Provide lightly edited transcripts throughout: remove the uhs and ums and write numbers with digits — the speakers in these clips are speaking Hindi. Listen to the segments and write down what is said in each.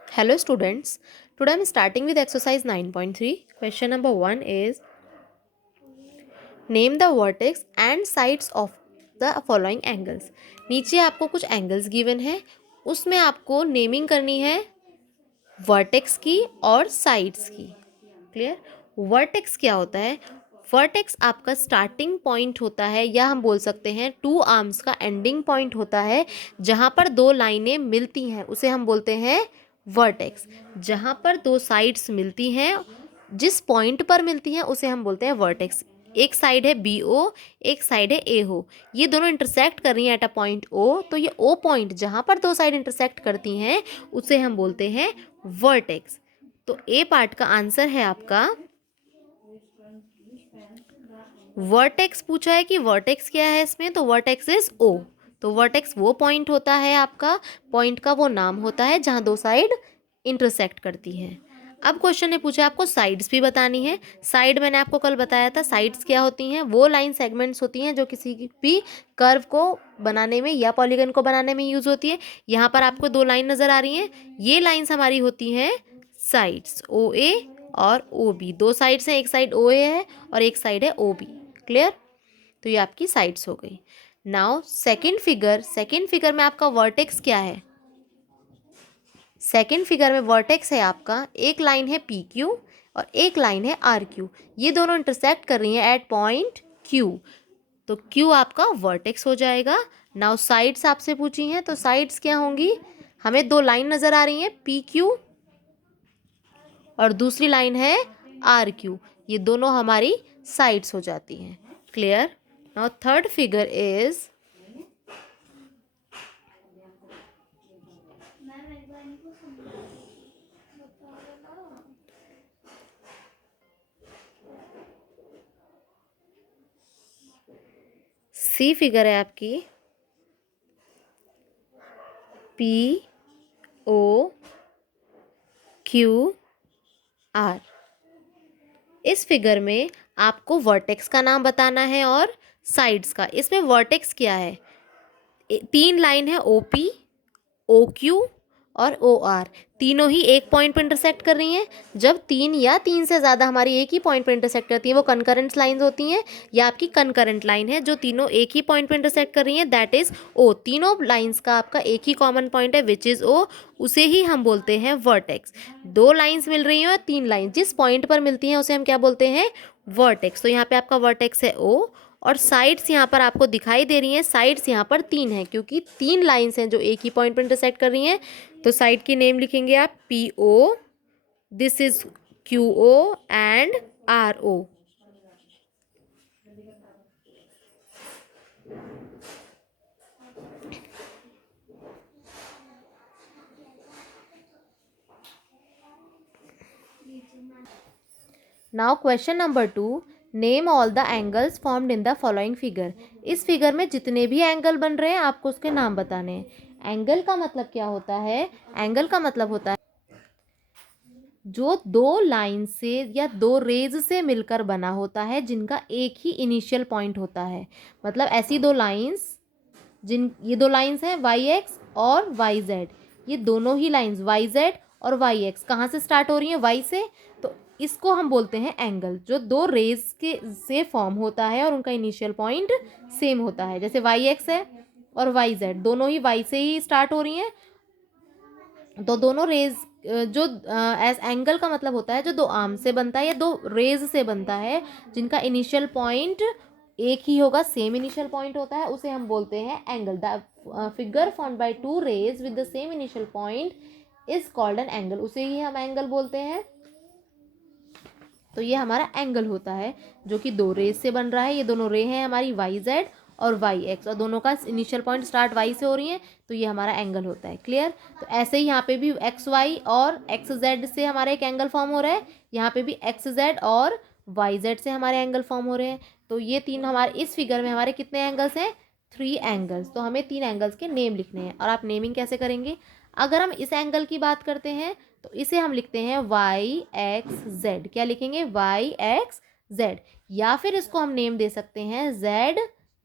Hello students, today I am starting with exercise 9.3. Question number 1 is name the vertex and sides of the following angles. नीचे आपको कुछ एंगल्स गिवन है, उसमें आपको नेमिंग करनी है वर्टेक्स की और साइड्स की. क्लियर. वर्टेक्स क्या होता है? वर्टेक्स आपका स्टार्टिंग पॉइंट होता है, या हम बोल सकते हैं टू आर्म्स का एंडिंग पॉइंट होता है. जहाँ पर दो लाइनें मिलती हैं उसे हम बोलते हैं वर्टेक्स. जहाँ पर दो साइड्स मिलती हैं, जिस पॉइंट पर मिलती हैं उसे हम बोलते हैं वर्टेक्स. एक साइड है बी ओ, एक साइड है ए हो, ये दोनों इंटरसेक्ट कर रही हैं एट अ पॉइंट ओ. तो ये ओ पॉइंट जहाँ पर दो साइड इंटरसेक्ट करती हैं उसे हम बोलते हैं वर्टेक्स. तो ए पार्ट का आंसर है आपका वर्टेक्स. पूछा है कि वर्टेक्स क्या है इसमें, तो वर्टेक्स इज ओ. तो वर्टेक्स वो पॉइंट होता है, आपका पॉइंट का वो नाम होता है जहाँ दो साइड इंटरसेक्ट करती है. अब क्वेश्चन ने पूछा आपको साइड्स भी बतानी है. साइड मैंने आपको कल बताया था, साइड्स क्या होती हैं? वो लाइन सेगमेंट्स होती हैं जो किसी भी कर्व को बनाने में या पॉलीगन को बनाने में यूज होती है. यहाँ पर आपको दो लाइन नजर आ रही हैं, ये लाइन्स हमारी होती हैं साइड्स, ओ ए और ओ बी. दो साइड्स हैं, एक साइड ओ ए है और एक साइड है ओ बी. क्लियर. तो ये आपकी साइड्स हो गई. नाउ सेकेंड फिगर में आपका वर्टेक्स क्या है? सेकेंड फिगर में वर्टेक्स है आपका, एक लाइन है पी क्यू और एक लाइन है आर क्यू. ये दोनों इंटरसेक्ट कर रही हैं एट पॉइंट क्यू. तो क्यू आपका वर्टेक्स हो जाएगा. नाउ साइड्स आपसे पूछी हैं, तो साइड्स क्या होंगी? हमें दो लाइन नजर आ रही हैं, पी क्यू और दूसरी लाइन है आर क्यू. ये दोनों हमारी साइड्स हो जाती हैं. Clear. Now third figure is C figure है आपकी, पी ओ क्यू आर. इस फिगर में आपको वर्टेक्स का नाम बताना है और साइड्स का. इसमें वर्टेक्स क्या है? तीन लाइन है ओ पी, ओ क्यू और ओ आर. तीनों ही एक पॉइंट पर इंटरसेक्ट कर रही हैं. जब तीन या तीन से ज़्यादा हमारी एक ही पॉइंट पर इंटरसेक्ट करती हैं वो कंकरेंट लाइंस होती हैं, या आपकी कंकरेंट लाइन है जो तीनों एक ही पॉइंट पर इंटरसेक्ट कर रही हैं, दैट इज ओ. तीनों लाइंस का आपका एक ही कॉमन पॉइंट है विच इज़ ओ, उसे ही हम बोलते हैं वर्टेक्स. दो लाइंस मिल रही हैं और तीन लाइन जिस पॉइंट पर मिलती हैं उसे हम क्या बोलते हैं? वर्टेक्स. तो यहाँ पे आपका वर्टेक्स है ओ. और साइड्स यहाँ पर आपको दिखाई दे रही हैं, साइड्स यहाँ पर तीन हैं क्योंकि तीन लाइंस हैं जो एक ही पॉइंट पर इंटरसेक्ट कर रही हैं. तो साइड की नेम लिखेंगे आप P O, this is Q O and R O. Now question number 2, name all the angles formed in the following figure. इस फिगर में जितने भी एंगल बन रहे हैं आपको उसके नाम बताने हैं. एंगल का मतलब क्या होता है? एंगल का मतलब होता है जो दो लाइन से या दो रेज से मिलकर बना होता है जिनका एक ही इनिशियल पॉइंट होता है. मतलब ऐसी दो लाइंस, ये दो लाइंस हैं वाई एक्स और वाई जेड. ये दोनों ही लाइंस वाई जेड और वाई एक्स कहाँ से स्टार्ट हो रही हैं? वाई से. तो इसको हम बोलते हैं एंगल. जो दो रेज के से फॉर्म होता है और उनका इनिशियल पॉइंट सेम होता है. जैसे वाई एक्स है और वाई जेड दोनों ही वाई से ही स्टार्ट हो रही हैं, तो दोनों रेज जो एस एंगल का मतलब होता है जो दो आर्म से बनता है या दो रेज से बनता है जिनका इनिशियल पॉइंट एक ही होगा, सेम इनिशियल पॉइंट होता है, उसे हम बोलते हैं angle. The figure formed by two rays with the same initial point is called an angle. उसे ही हम एंगल बोलते हैं. तो ये हमारा एंगल होता है जो कि दो रेज से बन रहा है. ये दोनों रे हैं हमारी वाई जेड और वाई एक्स और दोनों का इनिशियल पॉइंट स्टार्ट वाई से हो रही है, तो ये हमारा एंगल होता है. क्लियर. तो ऐसे ही यहाँ पे भी एक्स वाई और एक्स जेड से हमारा एक एंगल फॉर्म हो रहा है. यहाँ पे भी एक्स जेड और वाई जेड से हमारे एंगल फॉर्म हो रहे हैं. तो ये तीन हमारे इस फिगर में हमारे कितने एंगल्स हैं? 3 एंगल्स. तो हमें 3 एंगल्स के नेम लिखने हैं. और आप नेमिंग कैसे करेंगे? अगर हम इस एंगल की बात करते हैं तो इसे हम लिखते हैं वाई एक्स जेड. क्या लिखेंगे? Y X Z. या फिर इसको हम नेम दे सकते हैं जेड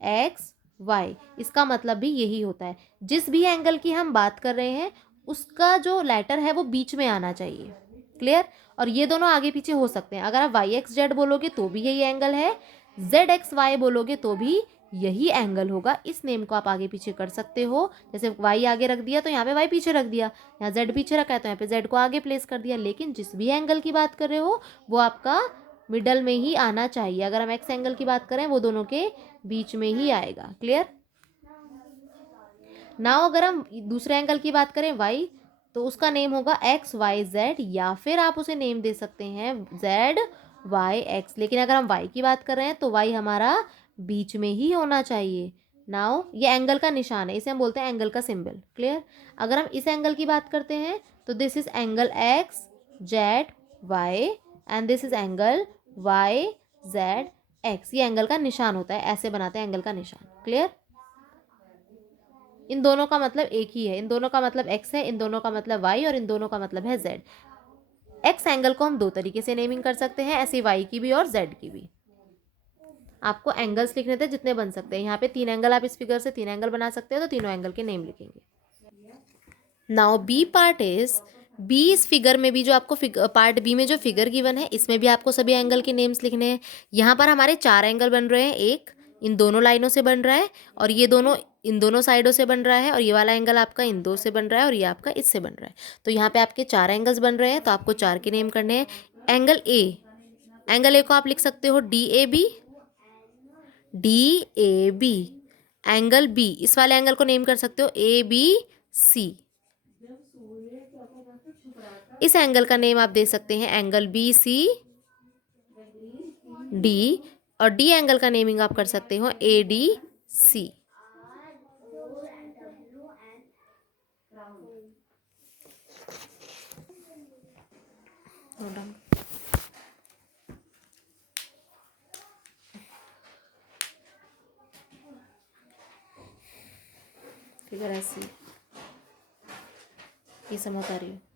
एक्स वाई, इसका मतलब भी यही होता है। जिस भी एंगल की हम बात कर रहे हैं उसका जो लेटर है वो बीच में आना चाहिए। क्लियर? और ये दोनों आगे पीछे हो सकते हैं। अगर आप वाई एक्स जेड बोलोगे तो भी यही एंगल है, जेड एक्स वाई बोलोगे तो भी यही एंगल होगा। इस नेम को आप आगे पीछे कर सकते हो। जैसे वाई आगे रख दिया तो यहाँ पे वाई पीछे रख दिया, यहाँ जेड पीछे रखा है तो यहाँ पे जेड को आगे प्लेस कर दिया। लेकिन जिस भी एंगल की बात कर रहे हो वो आपका मिडल में ही आना चाहिए। अगर हम एक्स एंगल की बात करें वो दोनों के बीच में ही आएगा। क्लियर? नाउ अगर हम दूसरे एंगल की बात करें वाई, तो उसका नेम होगा एक्स वाई जेड, या फिर आप उसे नेम दे सकते हैं जेड वाई एक्स। लेकिन अगर हम वाई की बात कर रहे हैं तो वाई हमारा बीच में ही होना चाहिए। नाउ ये एंगल का निशान है, इसे हम बोलते हैं एंगल का सिंबल। क्लियर? अगर हम इस एंगल की बात करते हैं तो this is angle X Z Y and this is angle Y Z X. ये एंगल का निशान होता है, ऐसे बनाते हैं एंगल का निशान। क्लियर? इन दोनों का मतलब एक ही है, इन दोनों का मतलब एक्स है, इन दोनों का मतलब वाई, और इन दोनों का मतलब है जेड। एक्स एंगल को हम दो तरीके से नेमिंग कर सकते हैं, ऐसे वाई की भी और जेड की भी। आपको एंगल्स लिखने थे जितने बन सकते हैं। यहाँ पे 3 एंगल, आप इस फिगर से 3 एंगल बना सकते हो, तो तीनों एंगल के नेम लिखेंगे। Now B part is, B इस फिगर में भी जो आपको पार्ट बी में जो फिगर गिवन है इसमें भी आपको सभी एंगल के नेम्स लिखने हैं। यहाँ पर हमारे 4 एंगल बन रहे हैं, एक इन दोनों लाइनों से बन रहा है, और ये दोनों इन दोनों साइडों से बन रहा है, और ये वाला एंगल आपका इन दो से बन रहा है, और ये आपका इससे बन रहा है। तो यहाँ पे आपके 4 एंगल्स बन रहे हैं, तो आपको 4 के नेम करने हैं। एंगल ए, एंगल ए को आप लिख सकते हो D A B, D A B. Angle B, इस वाले एंगल को नेम कर सकते हो ए बी सी। इस एंगल का नेम आप दे सकते हैं एंगल बी सी डी, और डी एंगल का नेमिंग आप कर सकते हो ए डी सी। फिगर ऐसी, ये समझ आ रही है?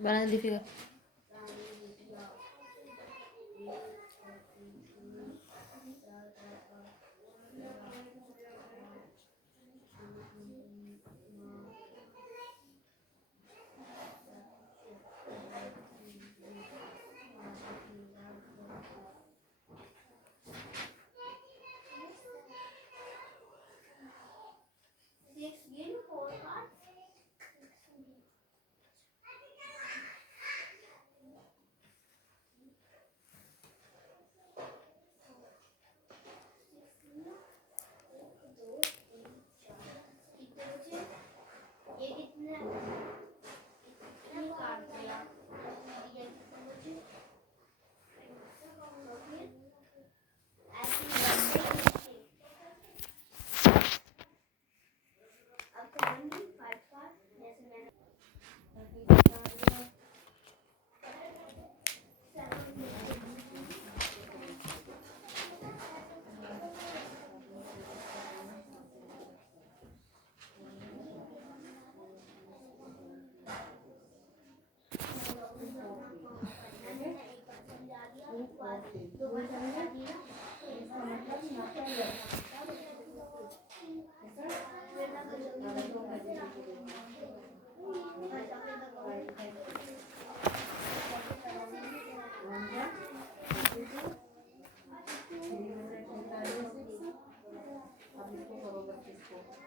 बना दी फिगर।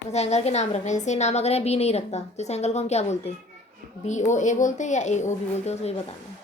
बस एंगल के नाम रखना है। जैसे नाम अगर है बी नहीं रखता तो इस एंगल को हम क्या बोलते हैं, बी ओ ए बोलते हैं या ए ओ बी बोलते हैं, बस वही बताना है।